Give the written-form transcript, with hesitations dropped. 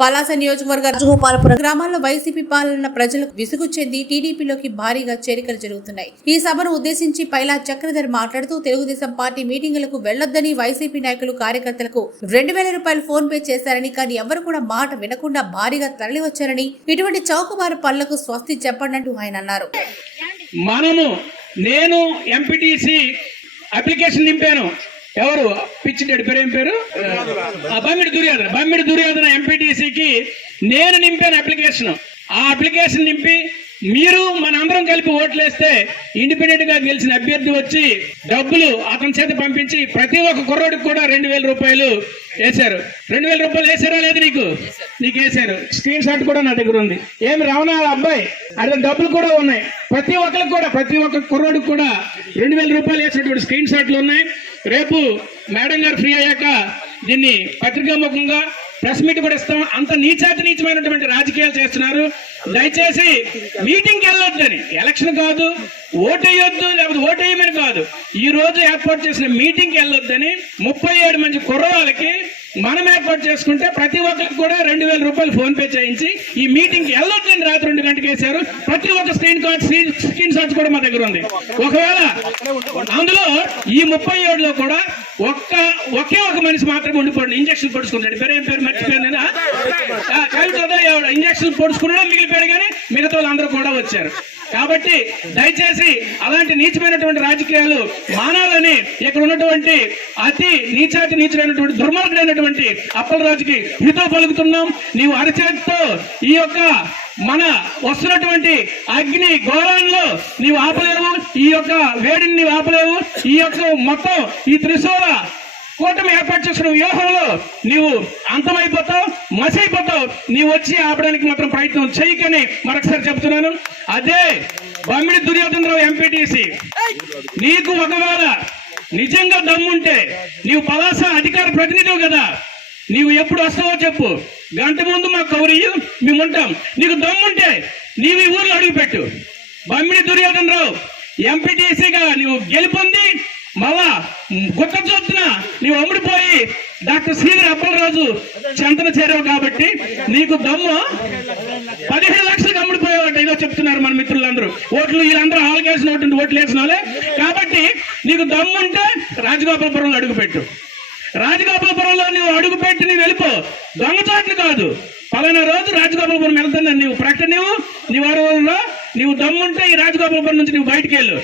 పలాస నియోజకవర్గ రాజగోపాలపురం గ్రామాల్లో వైసీపీ పాలన ప్రజలకు విసుగు చెంది టీడీపీలోకి భారీగా చేరికలు జరుగుతున్నాయి. ఈ సభను ఉద్దేశించి పైలా చక్రధర్ మాట్లాడుతూ తెలుగుదేశం పార్టీ మీటింగులకు వెళ్లొద్దని వైసీపీ నాయకులు కార్యకర్తలకు 2,000 రూపాయలు ఫోన్ పే చేశారని, కానీ ఎవరు కూడా మాట వినకుండా భారీగా తరలివచ్చారని, ఇటువంటి చౌకబారు పనులకు స్వస్తి చెప్పండి ఆయన అన్నారు. నేను ఎంపీటీసీ అప్లికేషన్ నింపాను. ఎవరు పిచ్చిరెడ్డి పేరు ఏం పేరు? బమ్మిడి దుర్యోధన ఎంపీటీసీకి నేను నింపాను అప్లికేషన్. ఆ అప్లికేషన్ నింపి మీరు మనందరం కలిపి ఓట్లేస్తే ఇండిపెండెంట్ గా గెలిచిన అభ్యర్థి వచ్చి డబ్బులు అతని చేత పంపించి ప్రతి ఒక్క కుర్రోడికి కూడా 2,000 రూపాయలు వేశారు. 2,000 రూపాయలు వేసారా లేదు? నీకు వేశారు. స్క్రీన్ షాట్ కూడా నా దగ్గర ఉంది. ఏమి రావణ అబ్బాయి అదే డబ్బులు కూడా ఉన్నాయి. ప్రతి ఒక్క కుర్రోడికి కూడా 2,000 రూపాయలు వేసినటువంటి స్క్రీన్ షాట్లు ఉన్నాయి. రేపు మేడం గారు ఫ్రీ అయ్యాక దీన్ని పత్రికాముఖంగా ప్రెస్ మీట్ కూడా ఇస్తాం. అంత నీచమైనటువంటి రాజకీయాలు చేస్తున్నారు. దయచేసి మీటింగ్కి వెళ్ళొద్దని, ఎలక్షన్ కాదు, ఓటేయొద్దు, లేకపోతే ఓటేయమని కాదు, ఈ రోజు ఏర్పాటు చేసిన మీటింగ్కి వెళ్ళొద్దని 37 మంది కుర్రవాళ్ళకి మనం ఏర్పాటు చేసుకుంటే ప్రతి ఒక్కరికి కూడా 2,000 రూపాయలు ఫోన్ పే చేయించి ఈ మీటింగ్కి వెళ్ళొద్దని రాత్రి 2 గంటలకు వేశారు. ప్రతి ఒక్క స్క్రీన్ షాట్స్ కూడా మా దగ్గర ఉంది. ఒకవేళ అందులో ఈ 37లో కూడా ఒకే ఒక మనిషి మాత్రమే ఉండిపోండి. ఇంజక్షన్ పొడుచుకున్నాడు. పేరు మర్చిపోయాను. ఇంజక్షన్ పొడుచుకున్నాడు, మిగిలిపోయాడు. కానీ మిగతా వాళ్ళందరూ కూడా వచ్చారు. కాబట్టి దయచేసి అలాంటి నీచమైనటువంటి రాజకీయాలు మానాలని ఇక్కడ ఉన్నటువంటి అతి నీచమైనటువంటి దుర్మార్గుడైనటువంటి అప్పలరాజుకి హితో పలుకుతున్నాం. నీవు అరచేతితో ఈ యొక్క మన వస్తున్నటువంటి అగ్ని ఘోరాల్లో నీవు ఆపలేవు, ఈ యొక్క వేడిని నీవు ఆపలేవు. ఈ యొక్క మొత్తం ఈ త్రిశూల కూటమి ఏర్పాటు చేసిన వ్యూహంలో నీవు అంతమైపోతావు, మసైపోతావు. నీవు వచ్చి ఆపడానికి మాత్రం ప్రయత్నం చేయకని మరొకసారి చెప్తున్నాను. అదే బమ్మిడి దుర్యోధనరావు ఎంపీటీసీ, నీకు ఒకవేళ నిజంగా దమ్ముంటే నీవు పలాస అధికార ప్రతినిధివు కదా, నీవు ఎప్పుడు వస్తావో చెప్పు. గంట ముందు మాకు కౌరియు, మేము ఉంటాం. నీకు దమ్ముంటే నీవు ఈ ఊర్లో అడుగుపెట్టు. బమ్మిడి దుర్యోధనరావు ఎంపీటీసీగా నీవు గెలుపొంది మళ్ళా గుట్ట చొప్పున నీవు అమ్ముడిపోయి డాక్టర్ శ్రీధర్ అప్పలరాజు చెంతన చేరావు. కాబట్టి నీకు దమ్ము 15 లక్షలకు అమ్ముడిపోయేవాట. ఇదో చెప్తున్నారు మన మిత్రులందరూ. ఓట్లు వీళ్ళందరూ ఆల్గేసిన ఓట్లు వేసిన వాళ్ళే. కాబట్టి నీకు దమ్ముంటే రాజగోపాలపురంలో అడుగుపెట్టు. రాజగోపాలపురంలో నువ్వు అడుగుపెట్టి నీవు వెళ్ళిపో. దొంగచాట్లు కాదు, పలానా రోజు రాజగోపాలపురం వెళ్తానని నీవు ప్రకటన నీవు దమ్ముంటే ఈ రాజగోపాలపురం నుంచి నువ్వు బయటికి వెళ్ళు.